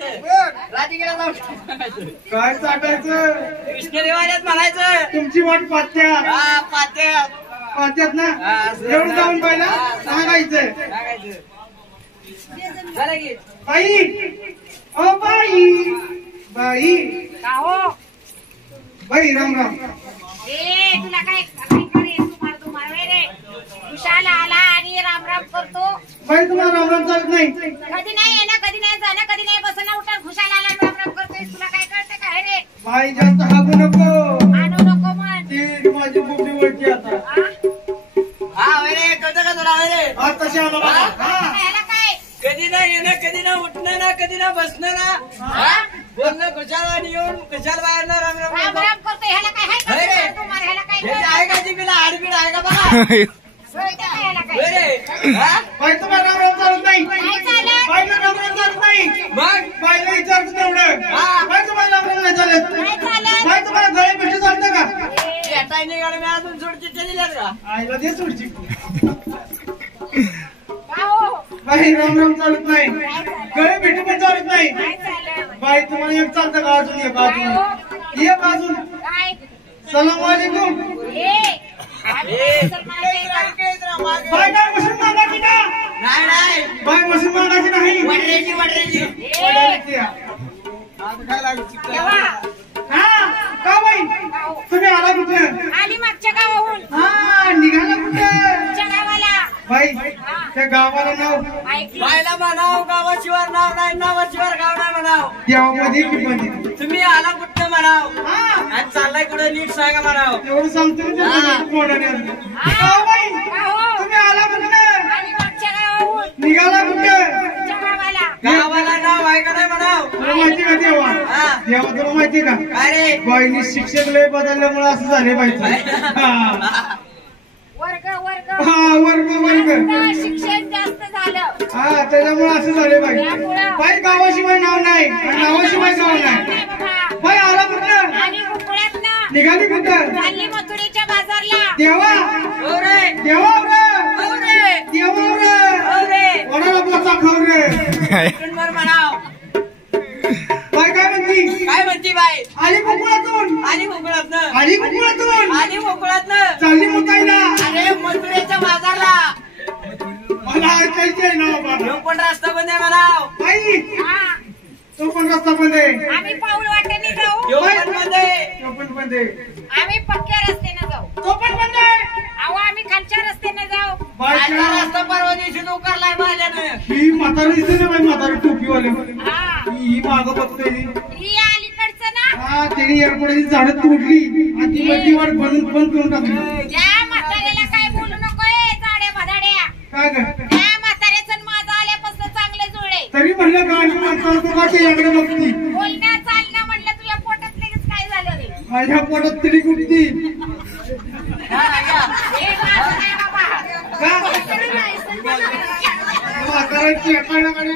राधिकेला जाऊन काय सांगायचं कृष्णदेवाल्यात म्हणायचं तुमची वाट पात्यात हा पात्यात पात्यात ना एवढं जाऊन पाहिला सांगायचं झालं की बाई ओ बाई बाई का हो बाई राम राम ए तुला काय करे तुम्हाला रे खुशाल आला आणि राम राम करतो बाई तुम्हाला राम राम चालत नाही कधी नाही येणं कधी नाही जाणं कधी नाही बसणं उठणं खुशाल आला आणि राम राम करतोय तुला काय कळतं काय रे बाई जास्त हागू नको आणू नको म्हण ती माझी बुद्धी वळची आता हा वैरे कळतं का तुला वैरे आज तशी आला बघा याला काय कधी ना येणं कधी ना उठणं ना कधी ना बसणं ना बोलणं खुशाल आणि येऊन खुशाल बाहेर ना राम राम राम राम करतोय ह्याला काय वैरे हाय तुम्हाला ह्याला काय आहे का जीबीला हाडबीड आहे का बघा ह्याला काय वैरे हा बाई तुम्हाला राम राम चालत नाही काय चालत बाईला राम राम चालत नाही मग बाईला विचारतो तेवढं हा. बाई तुम्हाला राम राम नाही चालत काय चालत बाई तुम्हाला गळे पेशी चालतं का येताय निघालं मी अजून सोडचिठ्ठ्या दिल्यात का आईला दे सोडची का हो बाई राम राम चालत नाही गळे भेटी पण चालत नाही काय चालत बाई तुम्हाला एक चालतं का अजून एक अजून एक अजून काय सलाम वालेकुम बाई काय मशीन मागायची का नाही नाही बाई मशीन मागायची नाही वडरेची वडरेची हा का बाई तुम्ही आला कुठं आली मागच्या गावाहून हा निघाला कुठं तुमच्या गावाला बाई त्या गावाला नाव ऐकलं बायला म्हणाव गावाशिवार नाव नाही नावाशिवार गाव नाही म्हणाव देवामध्ये की मध्ये तुम्ही आला कुठं म्हणाव हा आणि चाललाय कुठं नीट सांगा म्हणाव एवढं सांगतो ना हा. त्या मोठाने आलं. का बाई का हो तुम्ही आला कुठं आली मागच्या गावाहून निघाला कुठं तुमच्या गावाला गावाला नाव आहे का नाही म्हणाव तुला माहिती का देवा हा. देवा तुला माहिती का काय रे बाईनी शिक्षक लय बदलल्यामुळे असं झाले बाईचं हा वर्ग वर्ग हा वर्ग वर्ग जास्त शिक्षण जास्त झालं हा त्याच्यामुळे असं झाले बाई त्यामुळं बाई गावाशिवाय नाव नाही आणि नावाशिवाय गाव नाही नाही बाबा बाई आला कुठं आणि कुकड्यात ना निघाली कुठं चालली मथुरेच्या बाजारला देवा हो रे देवा हो रे देवा हो रे कोणाला बोचा खाऊ रे कुठून म्हणाव बाई काय म्हणती काय म्हणती बाई आली कुकुळातून आली मोकळातनं आली कुकुळातून आली मोकळातनं चालली मुतायला अरे मथुरेच्या बाजारला मला ऐकायचंय ना बाबा ह्यो पण रस्ता बंद आहे म्हणाव बाई हा तो पण रस्ता बंद आहे आम्ही पाऊल वाटेने जाऊ ह्यो पण बंद आहे तो पण बंद आहे आम्ही पक्क्या रस्त्याने जाऊ तो पण बंद आहे अहो आम्ही खालच्या रस्त्याने जाऊ बाई आजचा रस्ता परवा दिवशी उकारलाय माझ्यानं ही म्हातारी दिसते ना बाई म्हातारी टोपीवाले हा ही मागं बघतोय ही अलीकडचं ना हा त्यांनी एअरपोर्टची झाडं तोडली आणि ती मध्ये वाट बंद करून टाकली या म्हाताऱ्याला काय बोलू नकोय जाड्या भदाड्या काय ग त्या म्हाताऱ्याचं माझं आल्यापासून चांगले जुळले तरी म्हणलं गाडी माणसाला तो का त्याच्याकडे बघती बोलण्या चालणं म्हणलं तुझ्या पोटात लगेच काय झालं रे माझ्या पोटात तरी कुठती हे माझं नाही बाबा म्हाताराची एकाला गाडी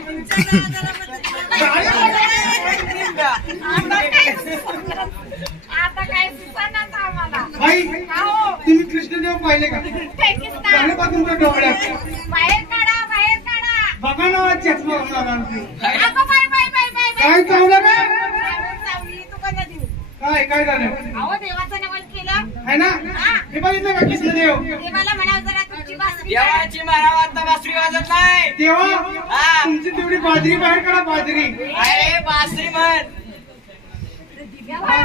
आता काय सुचनाच आम्हाला बाई हो तुम्ही कृष्णदेव पाहिले का पाकिस्तान झालं का तुमच्या डोळ्यात बाहेर काढा बाहेर काढा बघा ना चष्मा होणार अगं बाय बाय बाय बाय काय चावलं का चावली तू कधी देऊ काय झालं अहो देवाचं नवल केलं है ना हे बघितलं का कृष्णदेव देवाला म्हणाव जरा तुमची बासरी देवाची म्हणाव आता बासरी वाजत नाही तेव्हा हा. तुमची तेवढी बाजरी बाहेर काढा बाजरी अरे बासरी म्हण देवा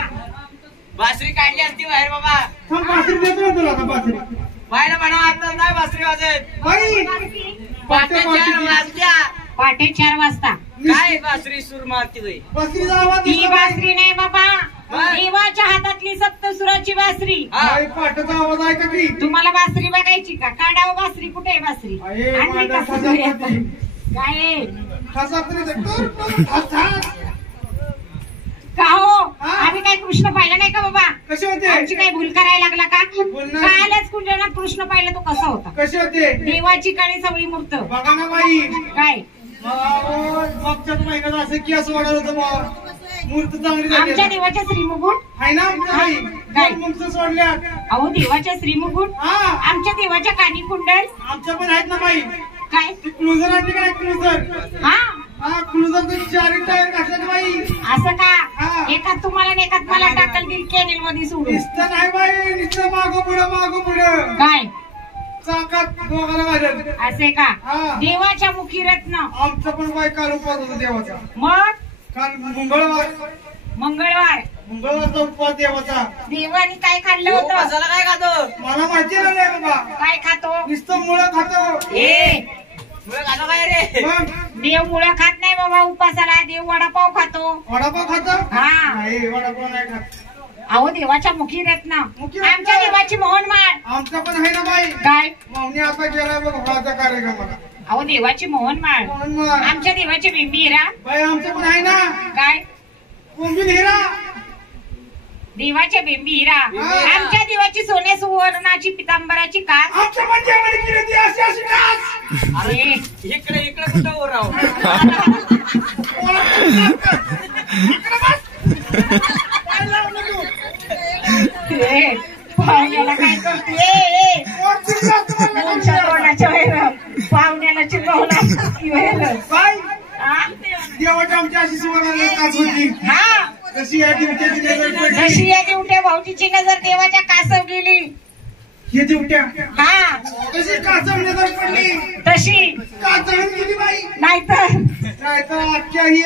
बासरी काढली असती बाहेर बाबा थांब बाजरी देतो ना तुला आता बाजरी बाहेर म्हणाव आता नाही बासरी वाजत बाई पहाटे 4 वाजल्या पहाटे 4 वाजता काय बासरी सूर मारती बाई बाजरीचा आवाज ती दिसला बाई. बासरी नाही बाबा मग? देवाच्या हातातली सप्तसुराची बासरी हा. बाई, पाटाचा आवाज ऐका की तुम्हाला बासरी बघायची का काढावं बासरी कुठे आहे बासरी अये, आणली माझा का फसा सूर्यात? पडली. काय आहे? फसा तरी ते टुर, टुर, फसा. का हो हा? आम्ही काय कृष्ण पाहिला नाही का बाबा कसे होते आमची काय भूल करायला लागला का बोलणार. कालच कुंडला कृष्ण पाहिला तो कसा होता कसे होते देवाची काळी सवयी मूर्त बघा ना बाई काय मागच्याच महिन्यात असं की असं वाटत होतं बा मूर्त चांगली झाली आमच्या आहे. देवाच्या श्रीमुकुट आहे ना आमच्या बाई काय? मूर्त सोडल्या अहो देवाच्या श्रीमुकुट हा आमच्या देवाच्या कानी कुंडल आमच्या पण आहेत ना बाई काय ती क्लुझर आणली का नाही क्लुझर हा हा क्लुजरचं 4 टायर घातलं बाई. असं का हा. एकात तुम्हाला आणि एकात मला टाकल दिल कॅनेल मध्ये सोडून. नुसतं नाही बाई, नुसतं मागं पुढं काय चाकात दोघांना घालत. असे का हा. देवाच्या मुखी रत्न. आमचं पण बाई काल उपवास होता देवाचा. मग काल मंगळवारचा उपवास देवाचा. देवानी काय खाल्लं होतं? कशाला काय खातो? मला माहिती नाही बाबा. काय खातो? नुसतं मुळं खातो. मुळे खातो काय रे? मग देव मुळं खात नाही बाबा उपासाला. देव वडापाव खातो. वडापाव खातो. हा. नाही वडापाव नाही खात. अहो देवाच्या मुखी रत्न. मुखी रत्न. आमच्या देवाची मोहन माळ. आमचा पण आहे ना बाई. काय? मावणी आता गेला बघ भावाचा कार्यक्रमाला. अहो देवाची मोहन माळ. मग आमच्या देवाची बिंबी हिरा. बाई आमचं पण आहे ना काय? कोंबील हिरा. देवाच्या बिंबी हिरा. आमच्या देवाची सोने सुवर्णाची पितांबराची कास. आमच्या पण जेवण केली ती अशी अशी कास. अरे इकडे कुठं वर राहू? ए, पाहुण्याला काय करते? तुमच्या तोंडाच्या बाहेर पाहुण्याला चिरवला. बाई हा? देवाची आमची अशी सुवर्ण कास होती. हा. कशी या दिवट्याची नजर पडली. जशी या दिवट्या भाऊजीची नजर देवाच्या कासव गेली. ही दिवट्या हा. कशी कासव नजर पडली. तशी कासवून गेली बाई. नाहीतर नाहीतर अख्ख्या ही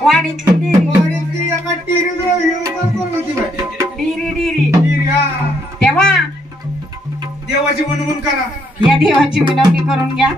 वाडीतली डिरी वाडीतली एका टिरीजवळ येऊन होती बाई. Dearie dearie. टिरी हा. तेव्हा देवाची वनवून करा. या देवाची विनंती करून घ्या.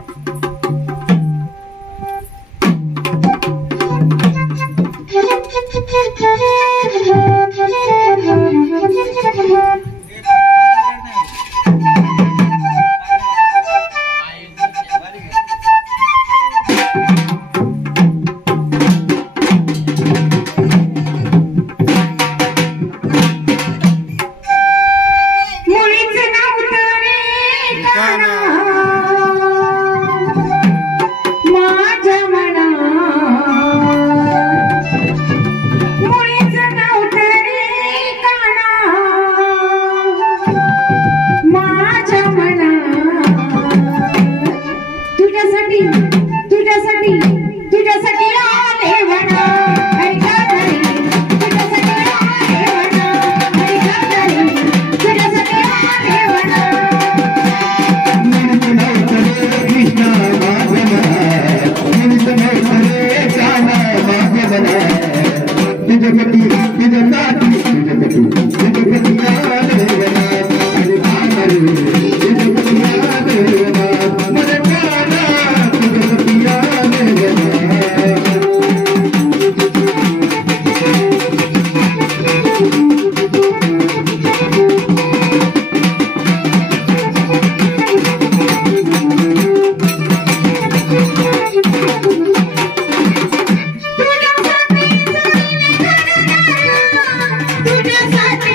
तुझ्यासाठी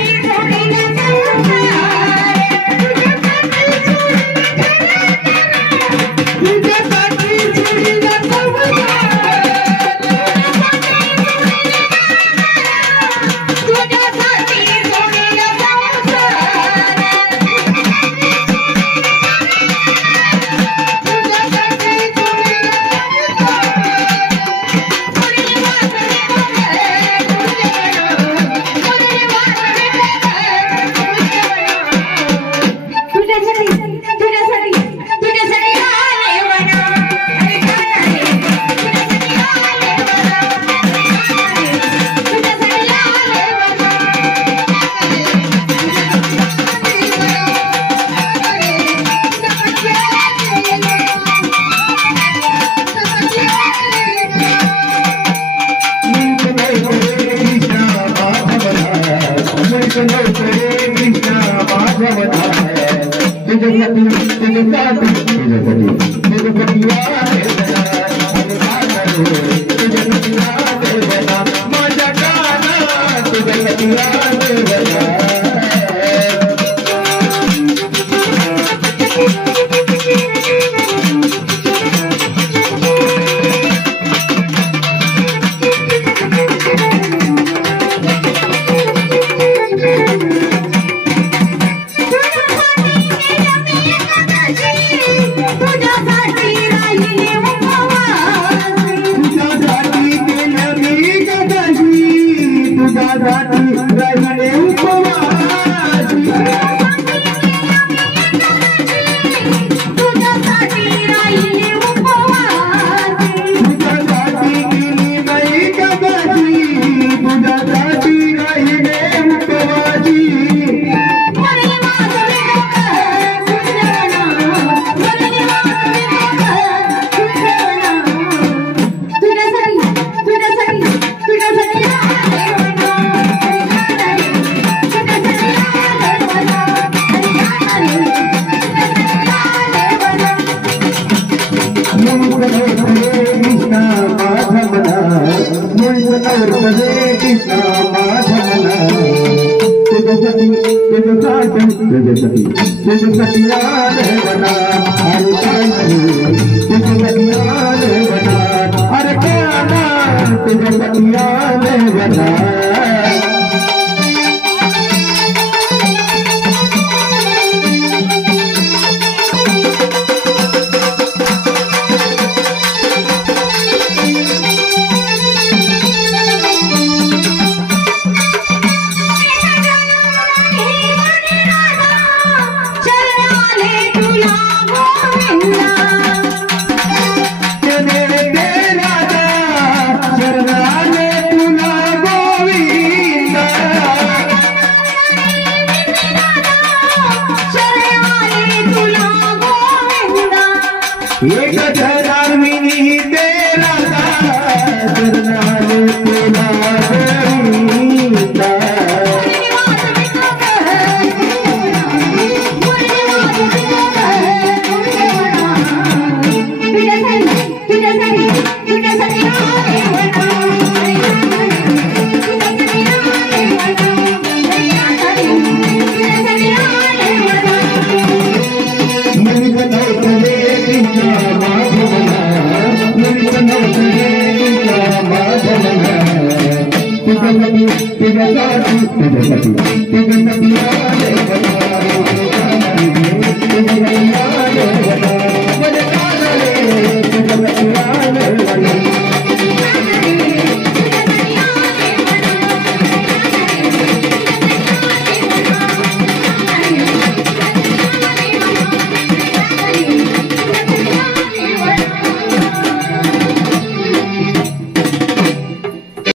तुझ्यासाठी